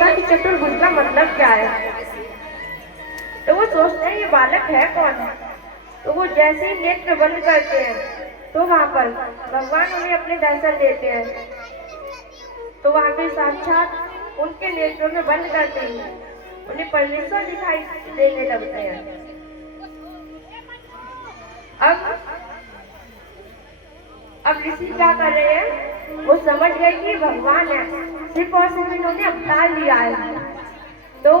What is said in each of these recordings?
होता कि चतुर्भुज का मतलब क्या है। तो वो सोचते हैं ये बालक है कौन। तो वो जैसे ही नेत्र बंद करते हैं तो वहां पर भगवान उन्हें अपने दर्शन देते हैं। तो वहां पे साक्षात उनके नेत्रों में बंद करते ही उन्हें परमेश्वर दिखाई देने लगते हैं। अब ऋषि क्या कर रहे हैं, वो समझ गए कि भगवान है, सिर्फ और सिर्फ इन्होंने अवतार लिया है। तो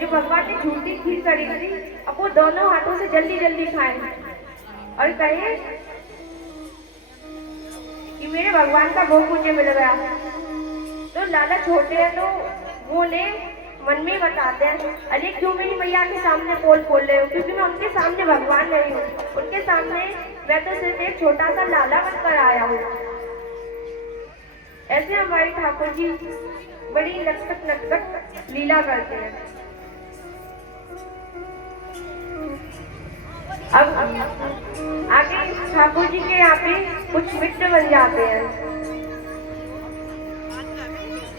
जो भगवान ने झूठी खीर करी थी अब वो दोनों हाथों से जल्दी जल्दी खाएं और कहे कि मेरे भगवान का भोग मुझे मिल गया। तो लाला छोटे हैं तो वो ने मन में बताते हैं, अरे क्यों मेरी मैया के सामने पोल खोल रहे हो, क्योंकि मैं उनके सामने भगवान नहीं हूँ, उनके सामने मैं तो सिर्फ एक छोटा सा लाला बनकर आया हूँ। ऐसे हमारे ठाकुर जी बड़ी नटखट नटखट लीला करते हैं। अब आगे ठाकुर जी के यहाँ पे कुछ मित्र बन जाते हैं।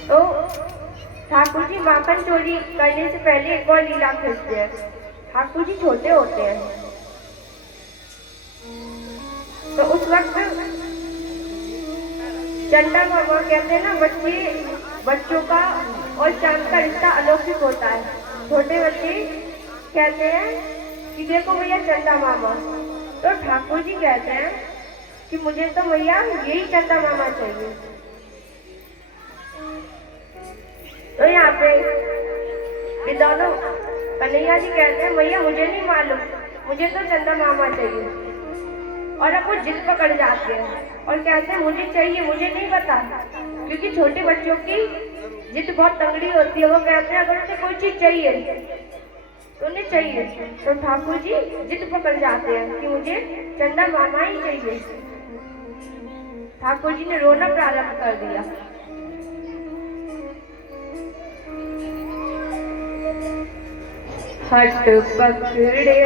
तो ठाकुर जी माखन चोरी करने से पहले एक और लीला खेलते हैं। ठाकुर जी छोटे होते हैं तो उस वक्त चंदा बाबा कहते हैं ना, बच्चों का और चांद का रिश्ता अलौकिक होता है। छोटे बच्चे कहते हैं कि देखो भैया चंदा मामा, तो ठाकुर जी कहते हैं कि मुझे तो भैया यही चंदा मामा चाहिए। तो यहाँ पे ये दोनों कन्हैया जी कहते हैं भैया मुझे नहीं मालूम, मुझे तो चंदा मामा चाहिए। और अब वो जिद पकड़ जाते हैं और कहते हैं मुझे चाहिए, मुझे नहीं पता, क्योंकि छोटे बच्चों की जिद बहुत तंगड़ी होती है। वो कहते हैं अगर उन्हें कोई चीज चाहिए तो उन्हें चाहिए। तो ठाकुर जी जिद पकड़ जाते हैं कि मुझे चंदा मामा ही चाहिए। ठाकुर जी ने रोना प्रारंभ कर दिया। हट पकड़े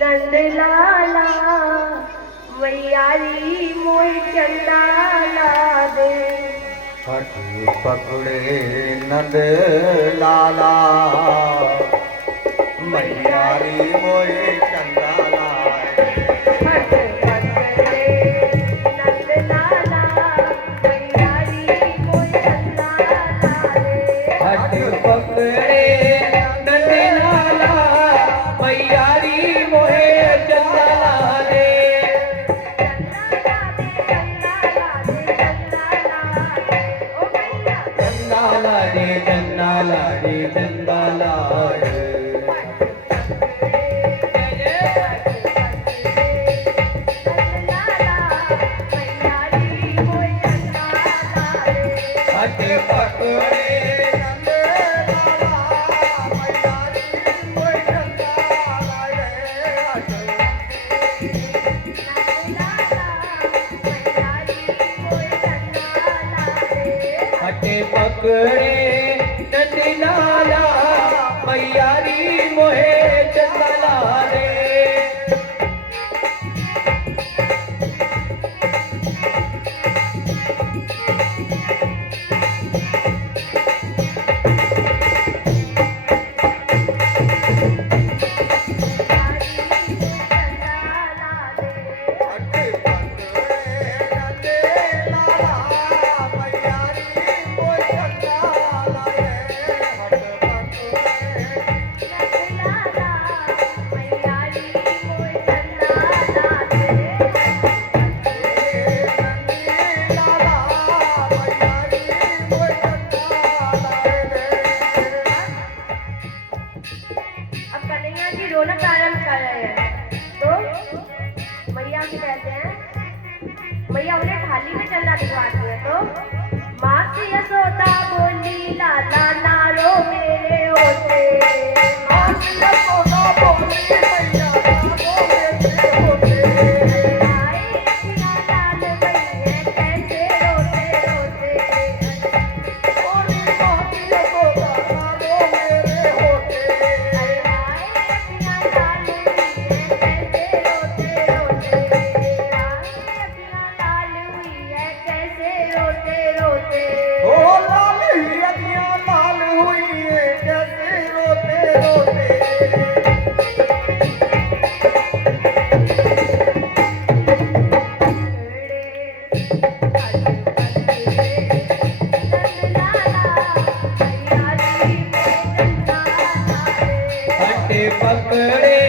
नंद लाला मैयारी मोहि चंदा ला दे। हट पकड़े नंद लाला मैयारी मोहि चंदा ला दे। हट पकड़े नंद लाला मैयारी मोहि चंदा ला दे। हट पकड़े नंद लाला मैयारी मोहि चंदा ला दे। चंदा ला दे, चंदा ला दे, चंदा ला दे। हट पकड़े नंद लाला मैयारी मोहि चंदा ला दे। हट पकड़े नंद लाला मैयारी मोहि चंदा ला दे। पकड़े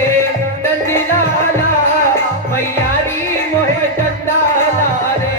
नंदी लाला मैया री मोहे चंदा ला रे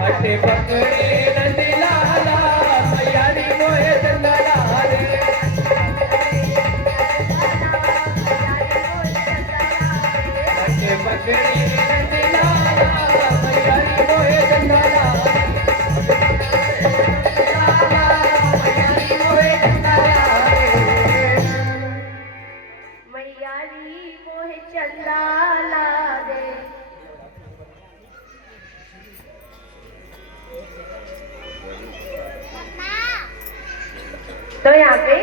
हटे पकड़े नंदी लाला मैया री मोहे चंदा ला रे हटे पकड़े नंदी लाला मैया री मोहे चंदा ला मैया री मोहे चंदा ला मैया री मोहे चंदा ला दे। तो यहाँ पे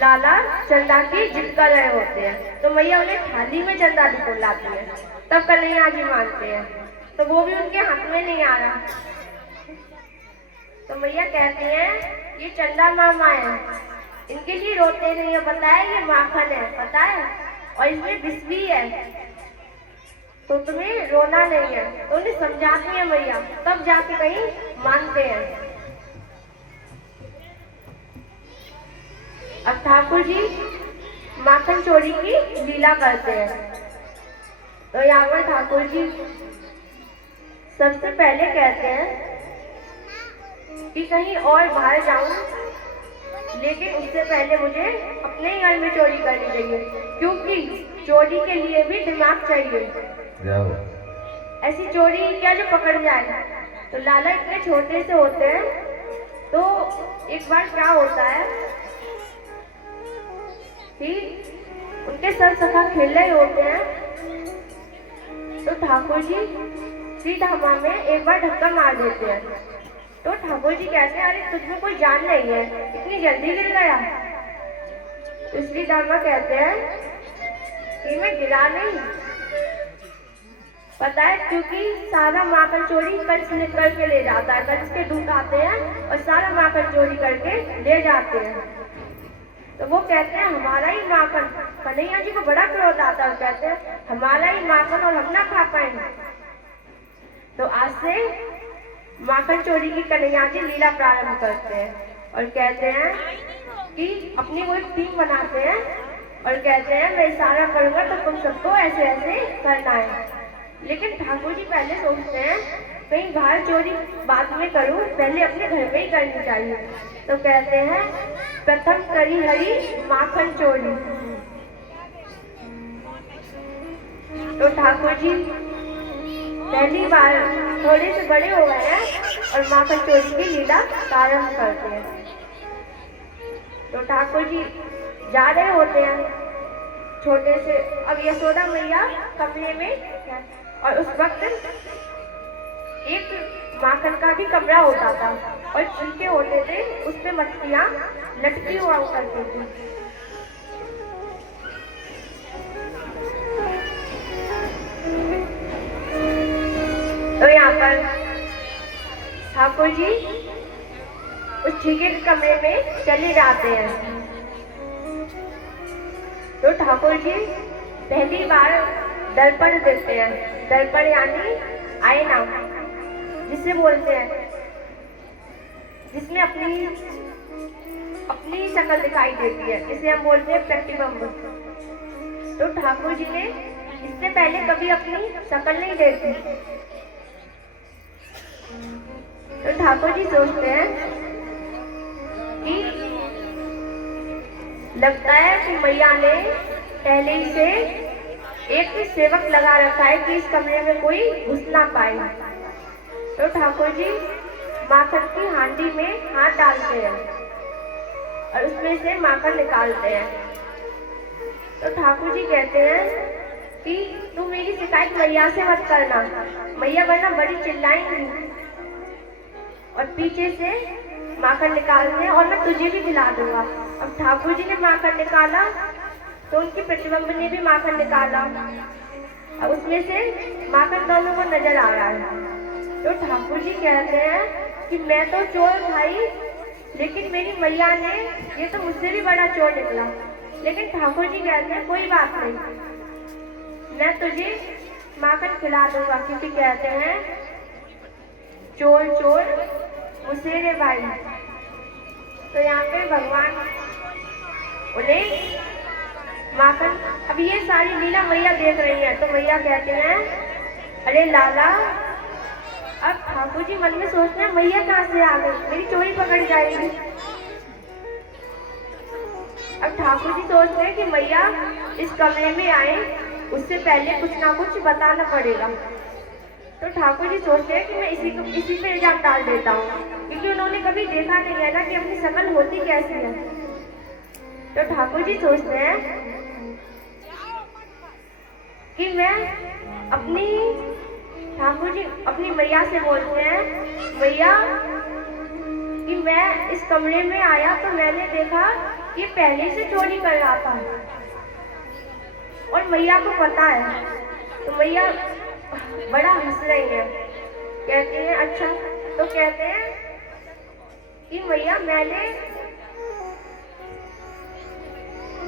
लाला चंदा की जिद कर रहे होते हैं, तो मैया उन्हें थाली में चंदा लाती है। तब कन्हैया जी मानते हैं, तो वो भी उनके हाथ में नहीं आ रहा। तो मैया कहती हैं ये चंदा मामा है, इनके लिए रोते नहीं है, पता है ये माखन है, पता है, और इसमें विष भी है, तो तुम्हें रोना नहीं है। तो उन्हें समझाती है मैया, तब जाके कहीं मानते हैं। अब ठाकुर जी माखन चोरी की लीला करते हैं। तो यहाँ पर ठाकुर जी सबसे पहले कहते हैं कि कहीं और बाहर जाऊं, लेकिन उससे पहले मुझे अपने ही घर में चोरी करनी चाहिए, क्योंकि चोरी के लिए भी दिमाग चाहिए। ऐसी चोरी क्या जो पकड़ जाए। तो लाला इतने छोटे से होते हैं। तो एक बार क्या होता है कि उनके सर सखा खेल रहे होते हैं, तो ठाकुर जी श्री धामा में एक बार धक्का मार देते हैं। तो ठाकुर जी कहते हैं अरे तुझमें कोई जान नहीं है, इतनी जल्दी गिर गया। तो श्री धामा कहते हैं कि मैं गिरा नहीं, पता है, क्योंकि सारा माखन चोरी कंस लेकर के ले जाता है, कंस के दूत आते हैं और सारा माखन चोरी करके ले जाते हैं। तो वो कहते हैं हमारा ही माखन। कन्हैया जी को बड़ा क्रोध आता है, कहते हैं हमारा ही माखन और हम ना खा पाएंगे। तो आज से माखन चोरी की कन्हैया जी लीला प्रारंभ करते हैं और कहते हैं कि अपनी वो एक टीम बनाते हैं और कहते हैं मैं इशारा करूंगा तो तुम सबको ऐसे ऐसे करना है। लेकिन ठाकुर जी पहले सोचते हैं कहीं बाहर चोरी बाद में करूं, पहले अपने घर में ही करनी चाहिए। तो कहते हैं प्रथम करी हरी माखन चोरी। तो ठाकुर जी पहली बार थोड़े से बड़े हो गए हैं और माखन चोरी की लीला प्रारंभ करते हैं। तो ठाकुर जी जा रहे होते हैं छोटे से। अब यशोदा मैया कमरे में है और उस वक्त एक माखन का भी कमरा होता था और छिलके होते थे, उसमें मटकियां लटकी हुआ करती थी। तो यहाँ पर ठाकुर जी उस छिलके के कमरे में चले जाते हैं। तो ठाकुर जी पहली बार दर्पण देते हैं। दर्पण यानी आईना जिसे बोलते हैं, जिसमें अपनी शक्ल दिखाई देती है, इसे हम बोलते हैं प्रतिबिंब। तो ठाकुर जी ने इससे पहले कभी अपनी शक्ल नहीं देखी। तो ठाकुर जी सोचते हैं कि लगता है कि मैया ने पहले ही से एक सेवक लगा रखा है कि इस कमरे में कोई घुस ना पाए। तो ठाकुर जी माखन की हांडी में हाथ डालते हैं और उसमें से माखन निकालते हैं। तो ठाकुर जी कहते हैं कि तू मेरी शिकायत मैया से मत करना, मैया वरना बड़ी चिल्लाएंगी और पीछे से माखन निकालने और मैं तुझे भी खिला दूंगा। अब ठाकुर जी ने माखन निकाला तो उनकी प्रतिबिंब ने भी माखन निकाला। अब उसमें से माखन दोनों को नजर आ रहा है। तो ठाकुर जी कहते हैं कि मैं तो चोर भाई, लेकिन मेरी मैया ने ये तो मुझसे भी बड़ा चोर निकला। लेकिन ठाकुर जी कहते हैं कोई बात नहीं, मैं तुझे माखन खिला दूंगा, क्योंकि कहते हैं चोर चोर मुसेरे भाई। तो यहाँ पे भगवान उन्हें माखन, अब ये सारी लीला मैया देख रही है। तो मैया कहते हैं अरे लाला, अब ठाकुर जी मन में सोचते हैं मैया कहाँ से आ गई, मेरी चोरी पकड़ जाएगी। अब ठाकुर जी सोचते हैं कि मैया इस कमरे में आए उससे पहले कुछ ना कुछ बताना पड़ेगा। तो ठाकुर जी सोचते हैं कि मैं इसी पे इल्जाम डाल देता हूँ, क्योंकि उन्होंने कभी देखा नहीं है ना कि अपनी शकल होती कैसी है। तो ठाकुर जी सोचते हैं कि मैं अपनी, ठाकुर जी अपनी मैया से बोलते हैं मैया कि मैं इस कमरे में आया तो मैंने देखा कि पहले से चोरी कर रहा था और मैया को पता है। तो मैया बड़ा हंस रही है, कहते हैं अच्छा। तो कहते हैं कि मैया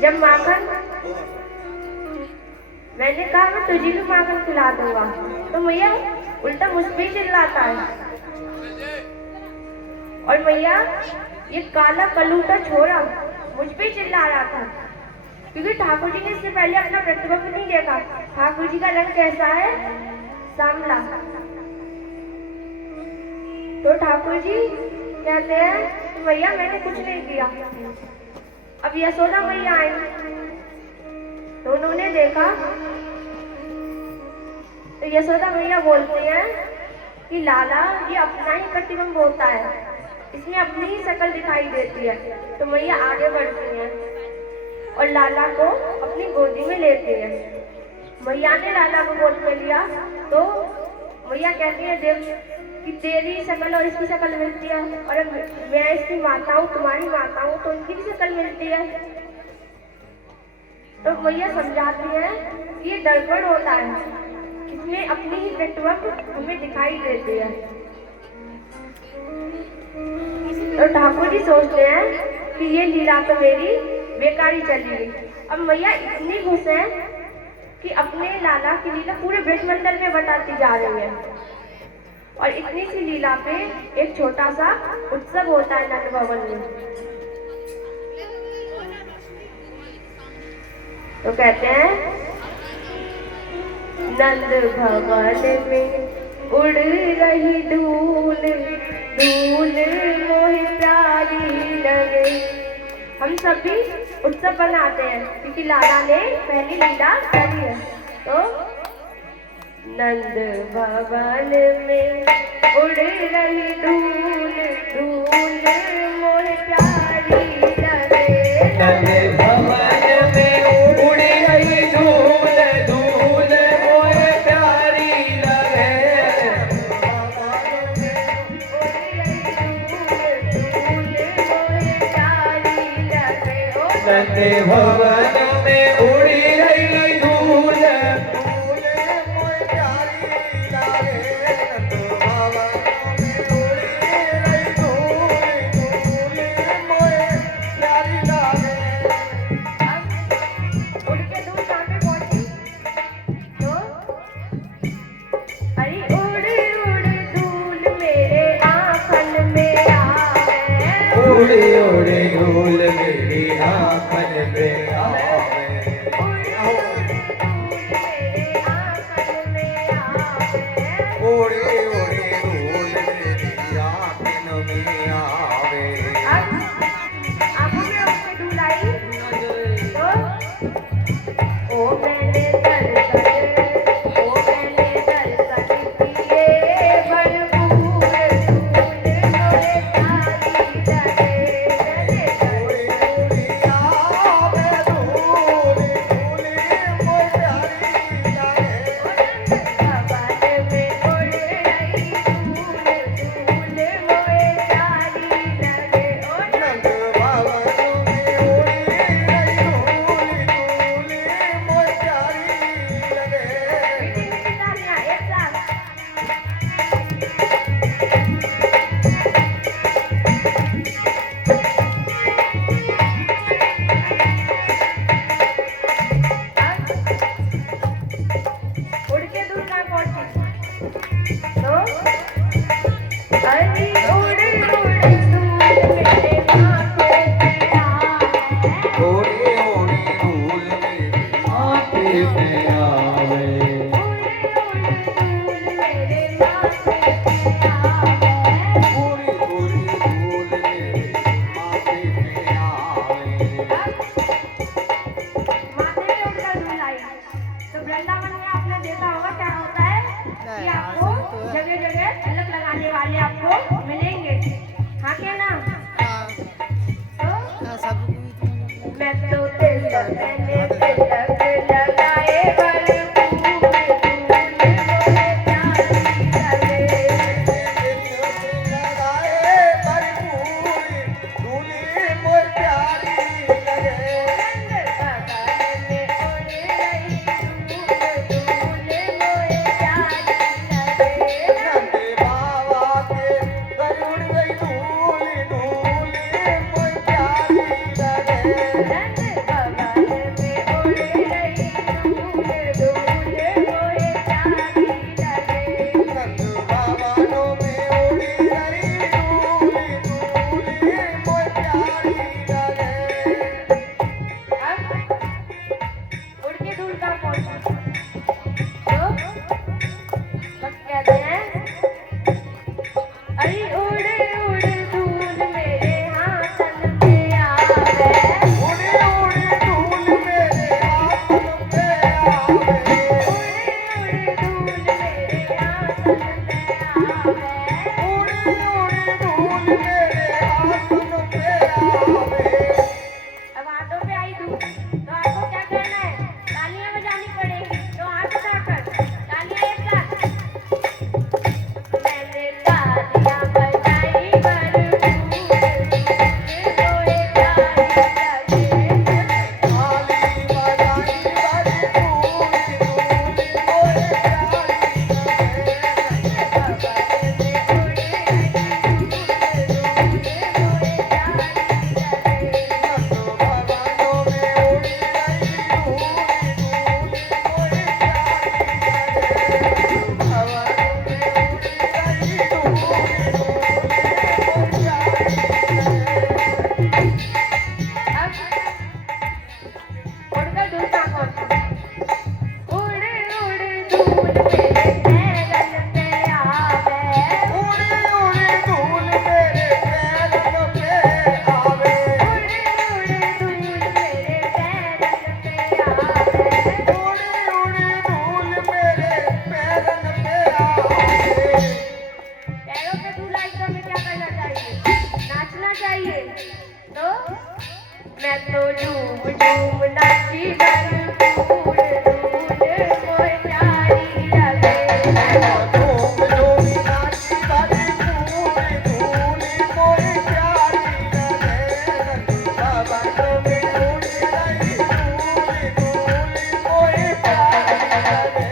जब माखन, मैंने कहा मैं तुझे भी माखन खिला दूंगा, तो मैया उल्टा मुझ पे ही चिल्लाता है। और मैया ये काला कलूटा छोरा मुझ पे ही चिल्ला रहा था, क्योंकि ठाकुर जी ने इससे पहले अपना प्रतिबिंब नहीं देखा। ठाकुर जी का रंग कैसा है, सांवला। तो ठाकुर जी कहते हैं भैया मैंने कुछ नहीं किया। अब यशोदा मैया आई तो उन्होंने देखा, तो यशोदा मैया बोलती हैं कि लाला ये अपना ही प्रतिबिंब होता है, इसमें अपनी ही शक्ल दिखाई देती है। तो मैया आगे बढ़ती हैं और लाला को अपनी गोदी में लेती है। मैया ने लाला को गोद में लिया तो मैया कहती है देख कि तेरी शक्ल और इसकी शक्ल मिलती है, और मैं इसकी माता हूँ, तुम्हारी माता हूँ, तो उनकी भी शक्ल मिलती है। तो मैया समझाती है कि ये दर्पण होता है, इसमें अपनी ही प्रतिबिंब हमें दिखाई देती है। तो ठाकुर जी सोचते हैं कि ये लीला तो मेरी बेकारी चली गई। अब मैया इतनी खुश है कि अपने लाला की लीला पूरे ब्रजमंडल में बताती जा रही है। और इतनी सी लीला पे एक छोटा सा उत्सव होता है नंद भवन में। तो कहते हैं नंद भवन में उड़ रही धूल, धूल मोहे प्यारी लगे। हम सभी उत्सव बनाते हैं क्योंकि लाला ने पहली लीला करी है। तो नंद भवन में उड़ रही धूल, धूल मोहे प्यारी लगे। नंद भवन में उड़ रही धूल, धूल मोहे प्यारी लगे। नंद भवन में उड़ी रही धूल, धूल मोहे प्यारी लगे। नंद भवन में उड़ी रही धूल, धूल मोहे प्यारी लगे। अब उड़ के धूल कहाँ पे पहुंची? तो अरे उड़ उड़ धूल मेरे आंखन में आवे। उड़ी उड़ी धूल मेरी आँखन पे आवे। उड़ी उड़ी धूल मेरी आँखन में आवे। आंखों में अपने धूल आई तो ओ मैंने दर्शन, ओ मैंने दर्शन किए भरपूर, धूल मोरे प्यारी लगे। मैंने उड़ी उड़ी आवे धूल, धूल मोहे प्यारी अरे उड़ उड़ धूल मेरे माथे पे आवे थोड़ी थोड़ी धूल मेरे माथे पे आवे मेरे माथे पे आवे थोड़ी थोड़ी धूल मेरे माथे पे आवे माथे पे उड़कर धूल आई तो वृंदावन में आपने देखा होगा क्या होता है कि आपको जगह जगह तिलक लगाने वाले आपको मिलेंगे हाँ क्या ना तो मैं तो तिलक मैंने तिलक लगाए भरपूर मोरे प्यारी लगे लगाए भरपूर धूली मोर प्यारी लगे नंद बाबा के गरुड़ गई धूली धूली मोर प्यारी लगे नंद बाबा नो में उड़ी गई धूली धूली मोर प्यारी लगे अरे उड़े उड़े धूल मेरे हाथन में आवे उड़ी उड़ी धूल मेरे आंगन पे आवे उड़े धूल मेरे हाथन में आवे उड़ी उड़ी धूल मेरे आंगन पे आवे अब हाथों पे आई धूल तो आपको क्या करना है तालियां बजानी पड़ेगी तो हाथ उठाकर तालियां एक साथ मैंने तालियां बजाई भरपूर मोरे प्यारी लगे ताली बजाई भरपूर धूली मोर प्यारी लगे नंद बाबा नो में उड़ी गई धूली धूली मोर प्यारी लगे हवा में उड़ी गई धूली धूली मोर प्यारी लगे उड़कर धूल का उड़े उड़े धूल मेरे पैरन पे आवे उड़ी उड़ी धूल मेरे पैरन पे आवे उड़े उड़े धूल मेरे पैरन पे आवे उड़ी उड़ी धूल मेरे पैरन पे आवे पैरों पे धूल आई तो हमें क्या करना चाहिए नाचना चाहिए तो मैं तो झूम झूम नाची भरपूर धूल मोर प्यारी लगे धूम धूम नाची भरपूर धूली मोर प्यारी लगे नंद बाबा नो में उड़ी गई धूली धूली मोर प्यारी लगे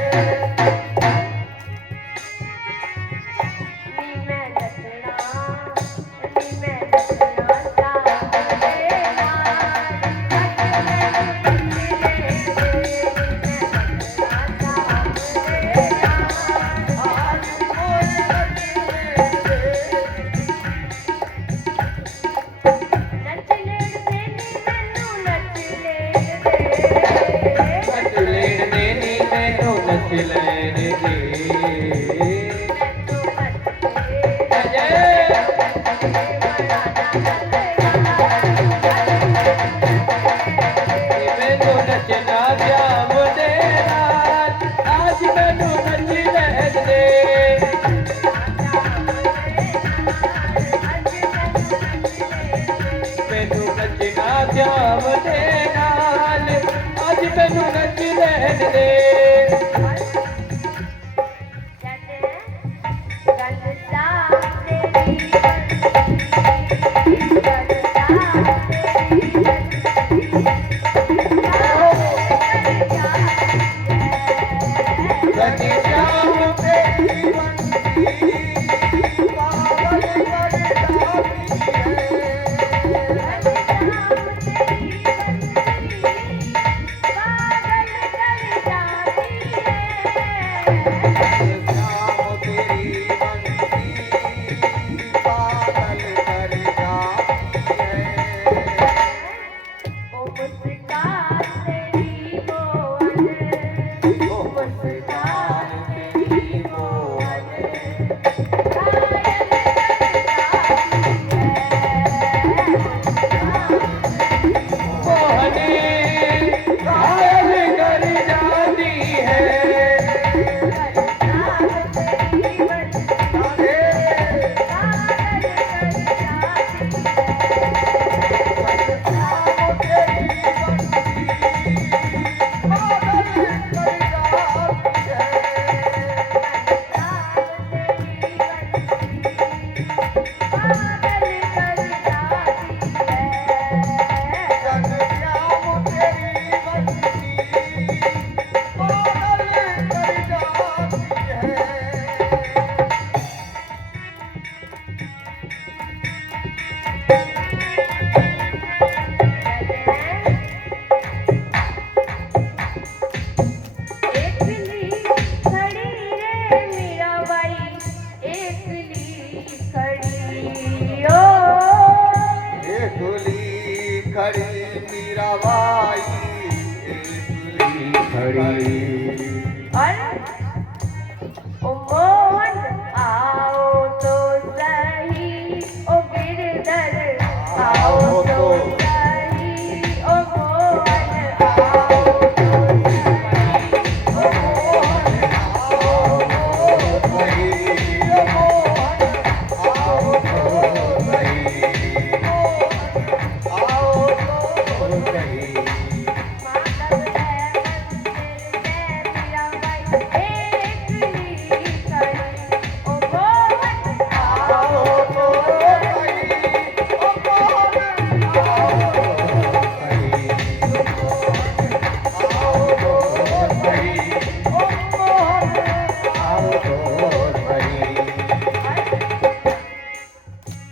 नी मैं नचना चाहते आज मोर नचने दे मैनू नचने दे नच लेने नी मैनू नच लेने दे मैनू नचना जाम दे नाल आज मैनू नच लैन दे मैनू नचना जाम दे नाल आज मैनू नच लैन दे सनी श्याम तेरी बंसी पागल कर डाली है खड़ी। और ओ मोहन आओ तो सही, ओ गिरधर आओ तो सही, ओ मोहन आओ तो सही, ओ मोहन आओ तो सही, ओ मोहन आओ तो सही, आओ तो सही। माधव है मंदिर में मीराबाई एकली खड़ी, ओ मोहन आओ तो सही, ओ मोहन आओ तो सही, आओ तो सही, ओ मोहन आओ तो सही।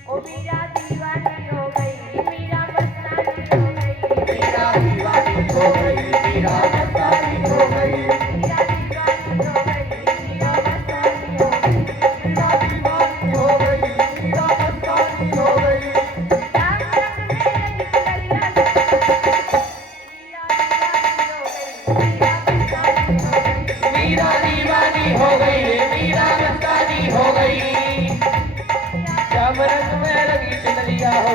ओ मीरा दीवानी हो गई, मीरा मस्तानी हो गई, मीरा दीवानी हो गई, मीरा मस्तानी हो गई, मीरा दीवानी हो गई, मीरा मस्तानी हो गई, मीरा दीवानी हो गई, मीरा मस्तानी हो गई। राम रंग में रंग करिया, मीरा दीवानी हो गई, मीरा मस्तानी हो मीरा दीवानी हो गई, मीरा मस्तानी हो गई, गई। श्याम रंग में रंगी चंदरिया हो।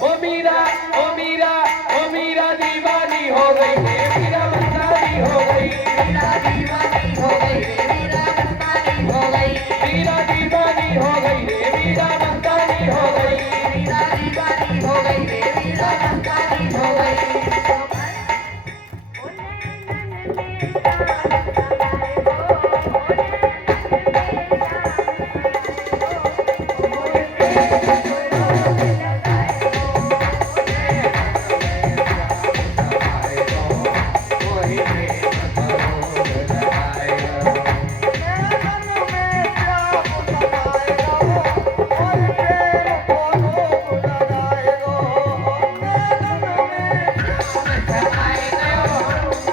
ओ मीरा, ओ मीरा, ओ मीरा दीवानी हो गई, मीरा मस्तानी हो गई, मीरा दीवानी हो गई, मीरा मस्तानी हो गई, मीरा दीवानी हो गई, मीरा मस्तानी हो गई, मीरा दीवानी हो गई, मीरा मस्तानी हो गई। ओ नैनन में जान लगाए हो, ओ नैनन में जान लगाए हो, मोर प्रेम को रोग लगाए हो,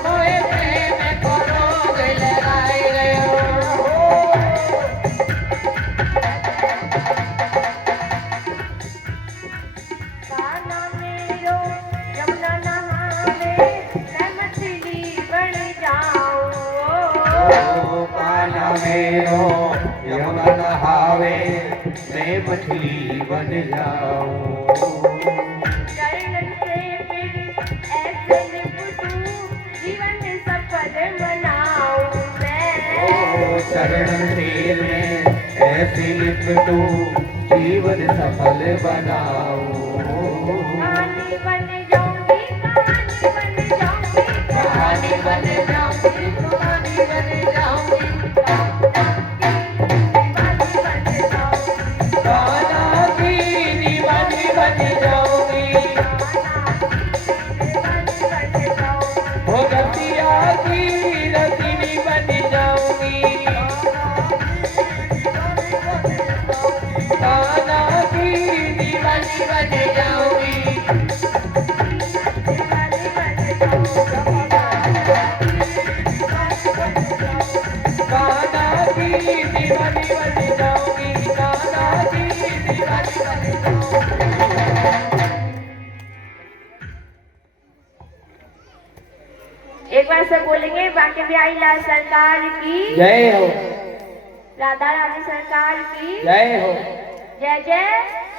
वही प्रेम करो लगाएगा। कान्हा मेरो यमुना नहावे, मैं मछली बन जाऊं, काला मेरो यमुना नहावे, मैं मछली बन जाऊं। चरण से फिर ऐसे लिपटूं, जीवन सफल बनाऊं मैं, चरण तेल में ऐसे लिपटूं, जीवन सफल बनाऊं। कहानी बन जाऊंगी, कहानी बन जाऊंगी, कहानी बन जाऊंगी, कहानी बन जाऊंगी, कान्हा की दीवानी बन जाऊंगी, हो रतिया की रतिनी बन जाऊंगी, कान्हा की दीवानी बन जाऊंगी। कान्हा की दीवानी बन जाऊंगी, कान्हा की दीवानी बन जाऊंगी। एक बार सब बोलेंगे, बाकी बिहारी लाल सरकार की, जय हो, राधा रानी सरकार की, जय हो, जय जय।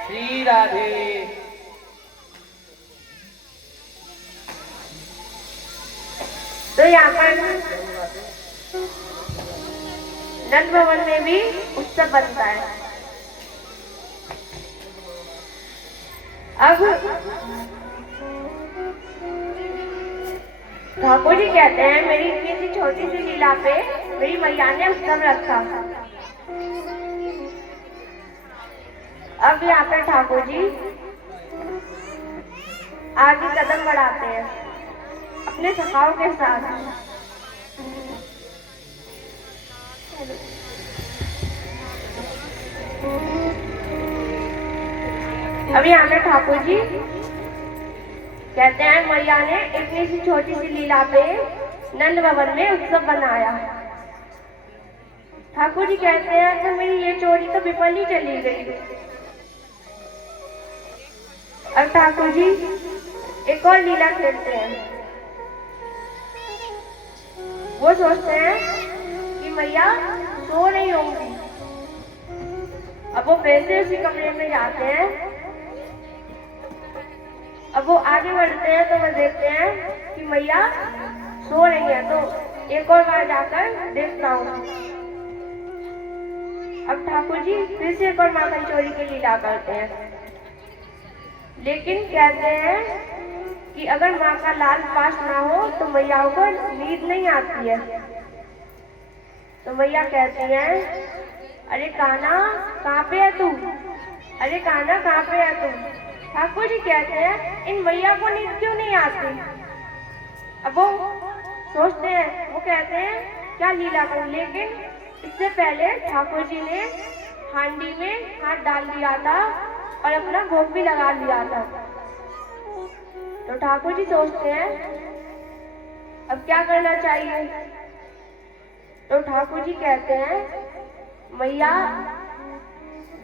श्री राधे। तो यहाँ पर नंद भवन में भी उत्सव बनता है। अब ठाकुर जी कहते हैं, मेरी इतनी सी छोटी सी लीला पे मेरी मैया ने उत्सव रखा। अब यहाँ पर ठाकुर जी आगे कदम बढ़ाते हैं अपने सखाओं के साथ। अब यहाँ पे ठाकुर जी कहते हैं, मैया ने इतनी सी छोटी सी लीला पे नंद भवन में उत्सव बनाया। ठाकुर जी कहते हैं कि मेरी ये चोरी तो विफल ही चली गई। अब ठाकुर जी एक और लीला खेलते हैं। वो सोचते हैं कि मैया सो नहीं होंगी। अब वो फिर से उसी कमरे में जाते हैं। अब वो आगे बढ़ते हैं तो वो देखते हैं कि मैया सो रही है। तो एक और बार जाकर देखता हूँ। अब ठाकुर जी फिर से एक और माखन चोरी की लीला करते हैं, लेकिन कहते हैं कि अगर माँ का लाल पास ना हो तो मैयाओं को नींद नहीं आती है। तो मैया कहती हैं, अरे कान्हा कहाँ पे है तू? अरे कान्हा कहाँ पे है तू? ठाकुर जी कहते हैं, इन मैया को नींद क्यों नहीं आती? अब वो सोचते हैं, वो कहते हैं क्या लीला करूं, लेकिन इससे पहले ठाकुर जी ने हांडी में हाथ डाल दिया था और अपना भोग भी लगा लिया था। तो ठाकुर जी सोचते हैं अब क्या करना चाहिए। तो ठाकुर जी कहते हैं, मैया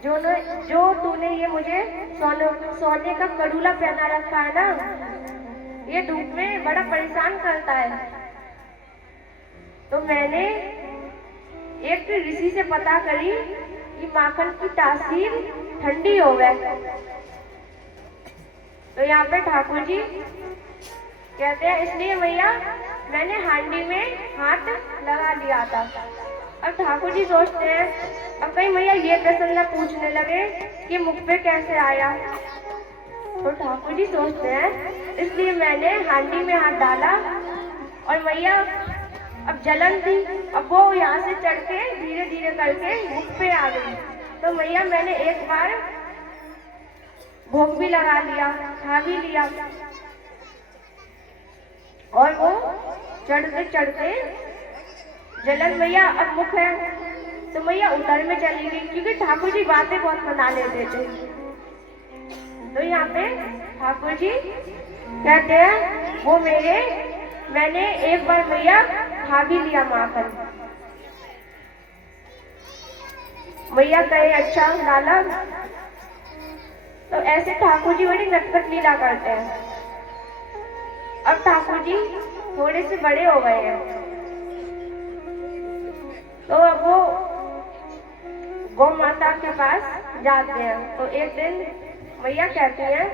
जो तूने ये मुझे सोने का कड़ूला पहना रखा है ना, ये धूप में बड़ा परेशान करता है। तो मैंने एक ऋषि से पता करी कि माखन की तासीर ठंडी हो गए। तो यहाँ पे ठाकुर जी कहते हैं, इसलिए मैया मैंने हांडी में हाथ लगा दिया था। अब ठाकुर जी सोचते हैं, अब कहीं मैया ये प्रश्न न पूछने लगे कि मुख पे कैसे आया। तो ठाकुर जी सोचते हैं, इसलिए मैंने हांडी में हाथ डाला और मैया अब जलन थी, अब वो यहाँ से चढ़ के धीरे धीरे करके मुख पे आ गई। तो मैया मैंने एक बार भोग भी लगा लिया, खा भी लिया, और वो चढ़ते चढ़ते जलन मैया अब मुख है तो मैया उतर में चली गई, क्योंकि ठाकुर जी बातें बहुत बना लेते थे। तो यहाँ पे ठाकुर जी कहते हैं, वो मैंने एक बार मैया खा भी लिया माखन। मैया कहे, अच्छा लाला। तो ऐसे ठाकुर जी बड़ी नटखट लीला करते हैं। अब ठाकुर जी थोड़े से बड़े हो गए हैं, तो अब वो गौ माता के पास जाते हैं। तो एक दिन मैया कहती हैं,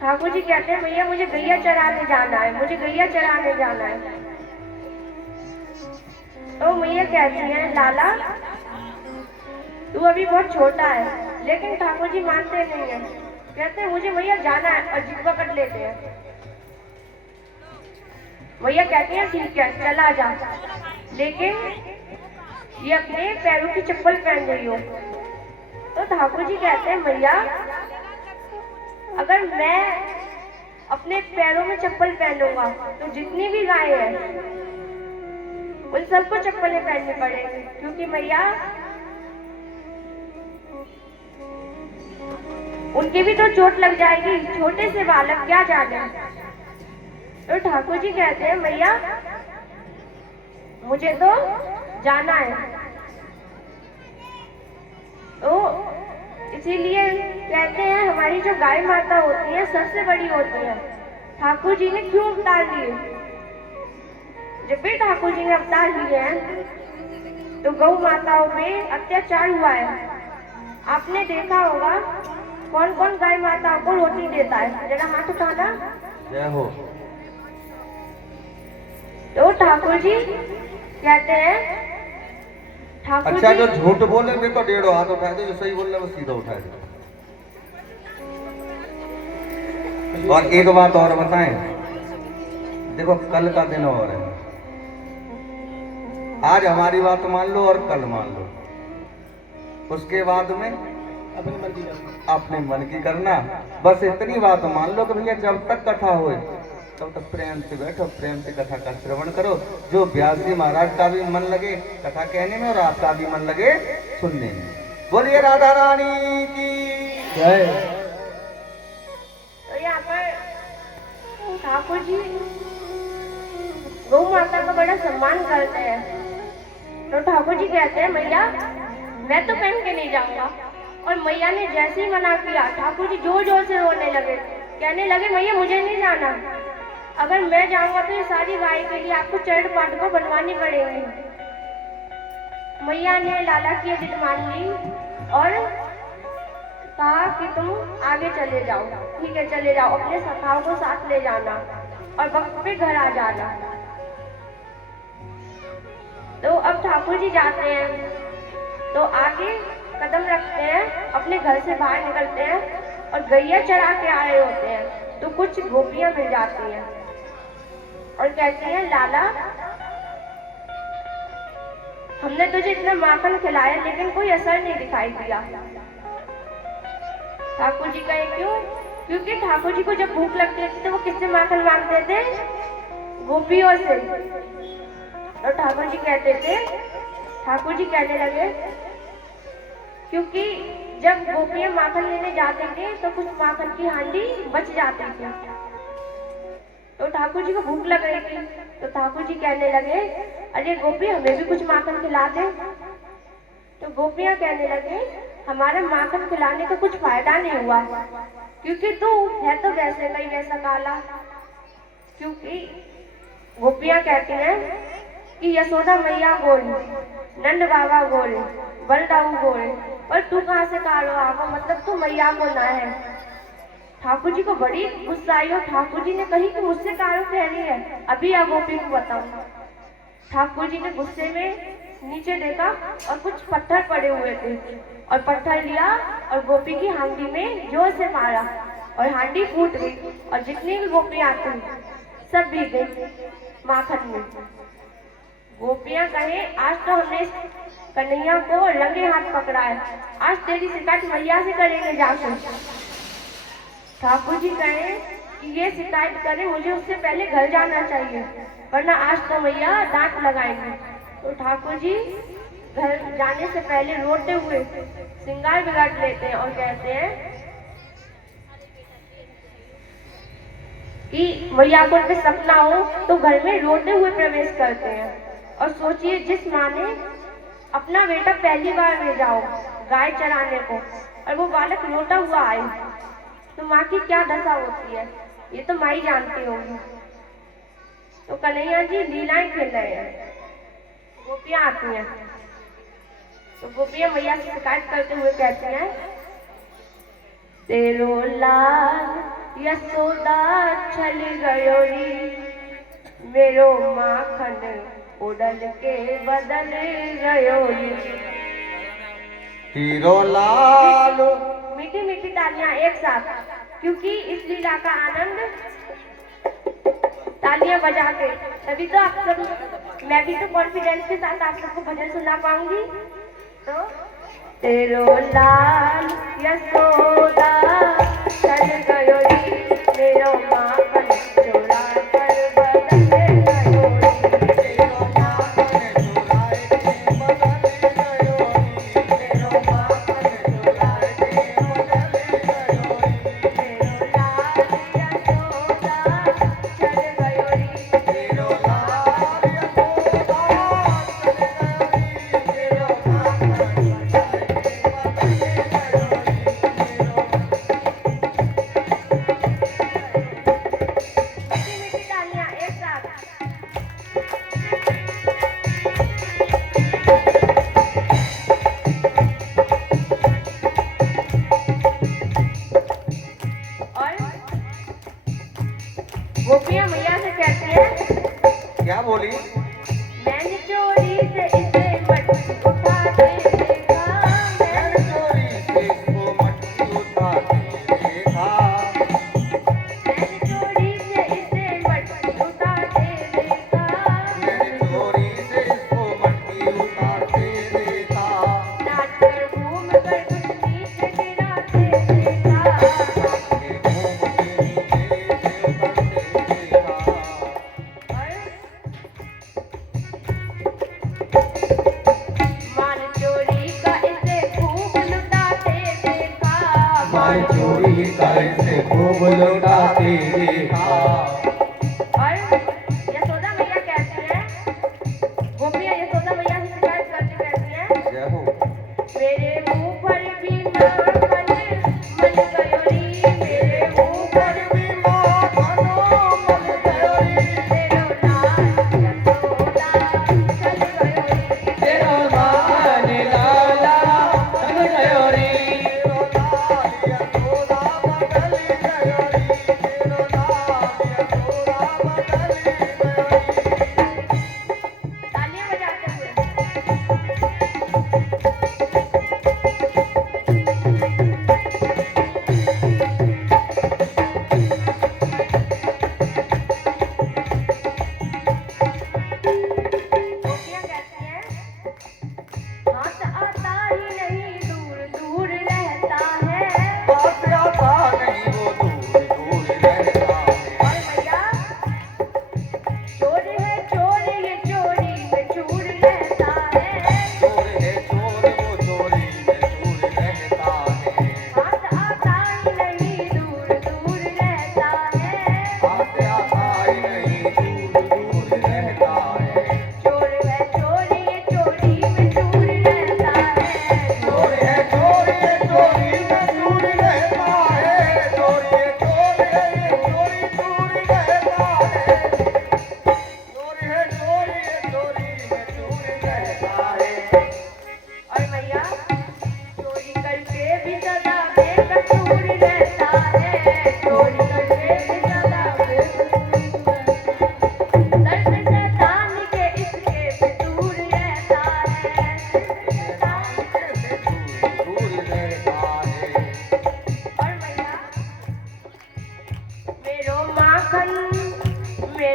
ठाकुर जी कहते हैं, मैया मुझे गैया चराने जाना है, मुझे गैया चराने जाना है। तो मैया कहती हैं, लाला तू अभी बहुत छोटा है। लेकिन ठाकुर जी मानते नहीं है, कहते हैं मुझे मैया जाना है, और जिद पकड़ लेते हैं। मैया कहती हैं, ठीक है चला जा, लेकिन ये अपने पैरों की चप्पल पहन रही हो। तो ठाकुर जी कहते हैं, मैया अगर मैं अपने पैरों में चप्पल पहनूंगा तो जितनी भी गायें हैं उन सबको चप्पलें पहननी पड़ेगी, क्योंकि मैया उनकी भी तो चोट लग जाएगी, छोटे से बालक क्या जाने। तो ठाकुर जी कहते हैं, मैया मुझे तो जाना है। तो इसीलिए कहते हैं, हमारी जो गाय माता होती है सबसे बड़ी होती है। ठाकुर जी ने क्यों अवतार लिए? जब भी ठाकुर जी ने अवतार लिए हैं तो गौ माताओं पे अत्याचार हुआ है। आपने देखा होगा कौन कौन गाय माताओं को रोटी देता है, जरा हाथ उठाना। जय हो। तो ठाकुर जी कहते हैं, ठाकुर अच्छा जी जो झूठ बोले वे तो 1.5 हाथ उठाए दे, जो सही बोल रहे वो सीधा उठाए दे। और एक बात और बताएं, देखो कल का दिन और है, आज हमारी बात मान लो और कल मान लो, उसके बाद में अपने मन की करना। बस इतनी बात मान लो कि भैया जब तक कथा हो तब तक प्रेम से बैठो, प्रेम से कथा का श्रवण करो। जो व्यास जी महाराज का भी मन लगे कथा कहने में और आपका भी मन लगे सुनने में। बोलिए राधा रानी की जय। तो यहाँ पर ठाकुर जी गौ माता का बड़ा सम्मान करते हैं। तो ठाकुर जी कहते हैं, मैया मैं तो पहन के नहीं जाऊंगा। और मैया ने जैसे ही मना किया, ठाकुर जी जोर जोर से रोने लगे, कहने लगे, मैया मुझे नहीं जाना। अगर मैं जाऊंगा तो ये सारी गाय के लिए आपको चरण पादुका बनवानी पड़ेगी। मैया ने लाला की जिद मान ली और कहा कि तुम आगे चले जाओ। ठीक है, चले जाओ, अपने सखाओं को साथ ले जाना और वक्त पे घर आ जाना। तो अब ठाकुर जी जाते हैं, तो आगे कदम रखते हैं, अपने घर से बाहर निकलते हैं और गैया चरा के आ रहे होते हैं। तो कुछ गोपियां मिल जाती हैं और कहती हैं, लाला हमने तुझे इतना माखन खिलाया लेकिन कोई असर नहीं दिखाई दिया। ठाकुर जी कहे क्यों? क्योंकि ठाकुर जी को जब भूख लगती थी तो वो किससे माखन मांगते थे? गोपियों से। और ठाकुर जी कहने लगे क्योंकि जब गोपियां माखन लेने जाते थे तो कुछ माखन की हांडी बच जाती थी। तो ठाकुर जी को भूख लग रही थी, तो ठाकुर जी कहने लगे, अरे गोपी हमें भी कुछ माखन खिला दे। तो गोपियां कहने लगे, हमारा माखन खिलाने का कुछ फायदा नहीं हुआ, क्योंकि तू है तो वैसे का ही वैसा काला। क्योंकि गोपियां कहती हैं कि यशोदा मैया गोरी, नंद बाबा गोरे, बलदाऊ गोरे, और तू कहाँ से कालो आगो, मतलब तू मैया को ना है। ठाकुर जी को बड़ी गुस्सा आई और ठाकुर जी ने कही कि मुझसे कालो कह रही है, अभी आ गोपी को बताओ। ठाकुर जी ने गुस्से में नीचे देखा और कुछ पत्थर पड़े हुए थे और पत्थर लिया और गोपी की हांडी में जोर से मारा और हांडी फूट गई और जितनी भी गोपियां आती सब भीग गई माखन में। गोपियां कहे, आज तो हमने इस कन्हैया को रंगे हाथ पकड़ा है, आज तेरी शिकायत मैया से करेंगे जाकर। ठाकुर जी कहे कि ये शिकायत करे, मुझे उससे पहले घर जाना चाहिए, वरना आज तो मैया डांट लगाएंगे। तो ठाकुर जी घर जाने से पहले रोते हुए श्रृंगार बिगाड़ लेते हैं और कहते हैं कि मैया को पे सपना हो तो घर में रोते हुए प्रवेश करते हैं। और सोचिए, जिस माँ ने अपना बेटा पहली बार ले जाओ गाय चराने को और वो बालक रोता हुआ आए, तो माँ की क्या दशा होती है, ये तो माँ ही जानती होगी। तो कन्हैया जी लीलाएं खेल रहे हैं, गोपियां आती हैं, तो गोपियां मैया से शिकायत करते हुए कहती हैं, तेरो लाल यशोदा छल गयो री, मेरो माखन उड़ल के बदल गयो री। हीरो लाल। मीठी मीठी तालियां एक साथ, क्योंकि इस लीला का आनंद तालियां बजा के, तभी तो आप सब, मैं भी तो कॉन्फिडेंस के साथ आप सबको भजन सुना पाऊंगी। तो तेरो लाल यशोदा चल गयो री, मेरो माखन चोरा कर बदल गयो री, मेरो माखन चोरा के बदल गयो री, मेरो माखन चोरा के बदल गयो री, मेरो लाल यशोदा चल गयो री, मेरो लाल यशोदा चल गयो री, मेरो माखन गोपियां मैया से कहती है, क्या बोली? मैंने चोरी से इसे मटकी उठा के देखा, मैंने चोरी से इसको मटकी उठा के देखा, मैंने चोरी से इसे मटकी उठा के देखा, मैंने चोरी से इसको मटकी उठा के देखा, नाच कर घूम कर कुछ नीचे गिरा के देखा, के घूम के नीचे उतरते देखा। माल चोरी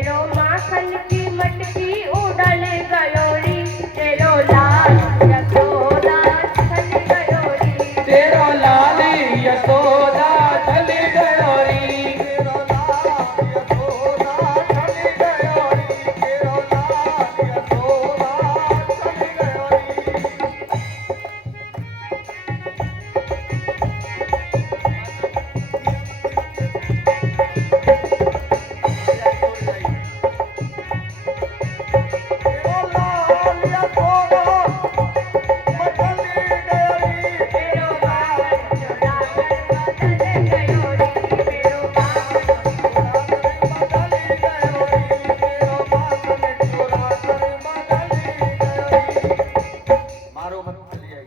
तेरो माखन की मटकी उड़ल गयोरी, तेरो लाल यशोदा चल गयोरी, तेरो लाल यशोदा चल गयोरी, तेरो लाल यशोदा चल गयोरी, तेरो लाल यशोदा चल गयोरी। तेरो लाल यशोदा बदल गयोरी, तेरो माखन चुरा कर बदल गयोरी, तेरो माखन बदल गयोरी, तेरो माखन चुरा कर बदल गयोरी। मारो मत चली आई।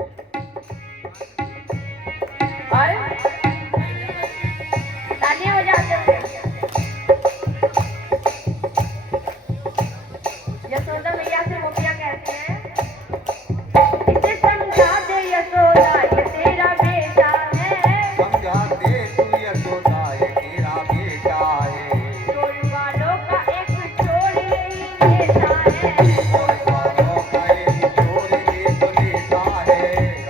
और तालियां बजाते हुए यशोदा मैया से गोपियां कहते हैं, इसे समझा दे यशोदा ये तेरा बेटा है, समझा दे तू यशोदा ये तेरा बेटा है, चोर वालों का एक चोर यही नेता है, और ग्वालों का एक चोर एक नेता है,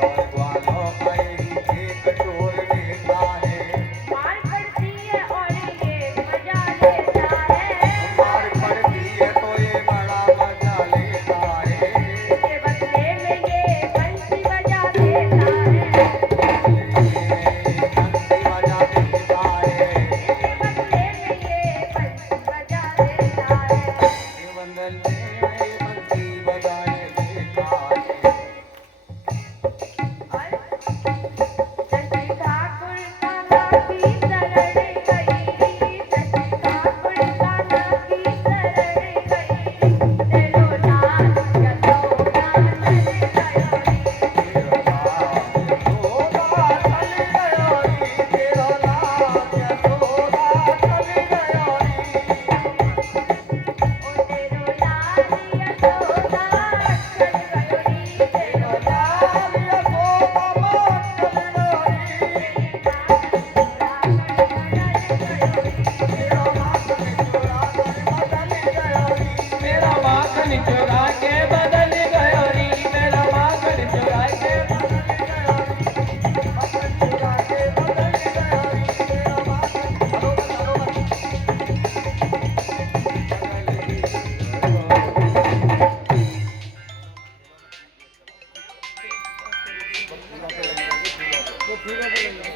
और ग्वालों का एक चोर नेता है। मार पड़ती है और ये मजा लेता है, मार पड़ती है तो ये बड़ा मजा लेता है, इसके बदले में ये बंसी बजा देता है, बंसी बजा देता है, इसके बदले में ये बंसी बजा देता है। ये बंदल में बंसी बजाए देता है। और शशि ठाकुर कान्हा की शरण गई, शशि ठाकुर कान्हा की शरण गई, तेरो लाल यशोदा चल गयोरी, तेरो लाल यशोदा चल गयोरी, तेरो लाल यशोदा चल गयोरी। ओ तेरो लाल यशोदा चल गयोरी, तेरो लाल यशोदा मां चल गयोरी, तेरा माखन चुरा कर गयोरी, तेरो माखन चुरा के बदल गयोरी, मेरा माखन चुरा के बदल गयोरी, मेरा माखन चुरा के माखन चुरा के बदल गयोरी, तेरो माखन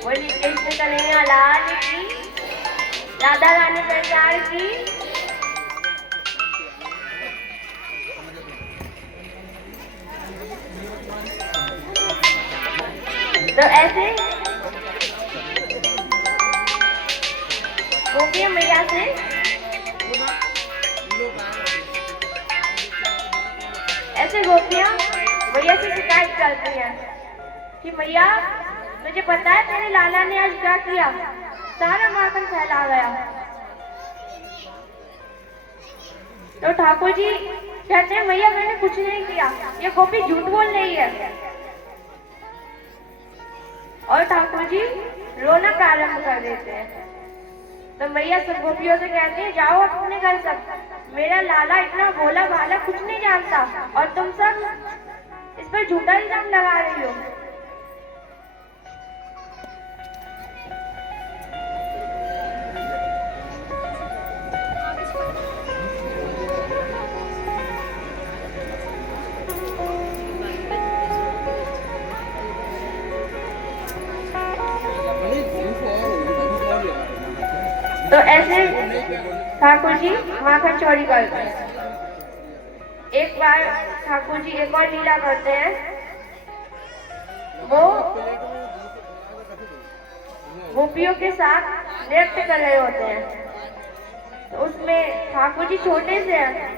बोली कृष्ण कन्हैया लाल की, राधा रानी सरकार की। तो ऐसे गोपियां मैया से गोपियां मैया से शिकायत करती हैं कि मैया तुझे पता है तेरे लाला ने आज क्या किया, सारा माखन फैला गया। तो ठाकुर जी कहते हैं मैया मैंने कुछ नहीं किया, ये गोपी झूठ बोल रही है। और ठाकुर जी रोना प्रारंभ कर देते हैं। तो मैया सब गोपियों से कहती है जाओ अपने घर सब, मेरा लाला इतना भोला भाला कुछ नहीं जानता और तुम सब इस पर झूठा इल्जाम लगा रही हो। तो ऐसे ठाकुर जी माखन चोरी करते हैं। एक बार ठाकुर जी एक और लीला करते हैं। वो गोपियों के साथ नृत्य कर रहे होते हैं। तो उसमें ठाकुर जी छोटे से हैं,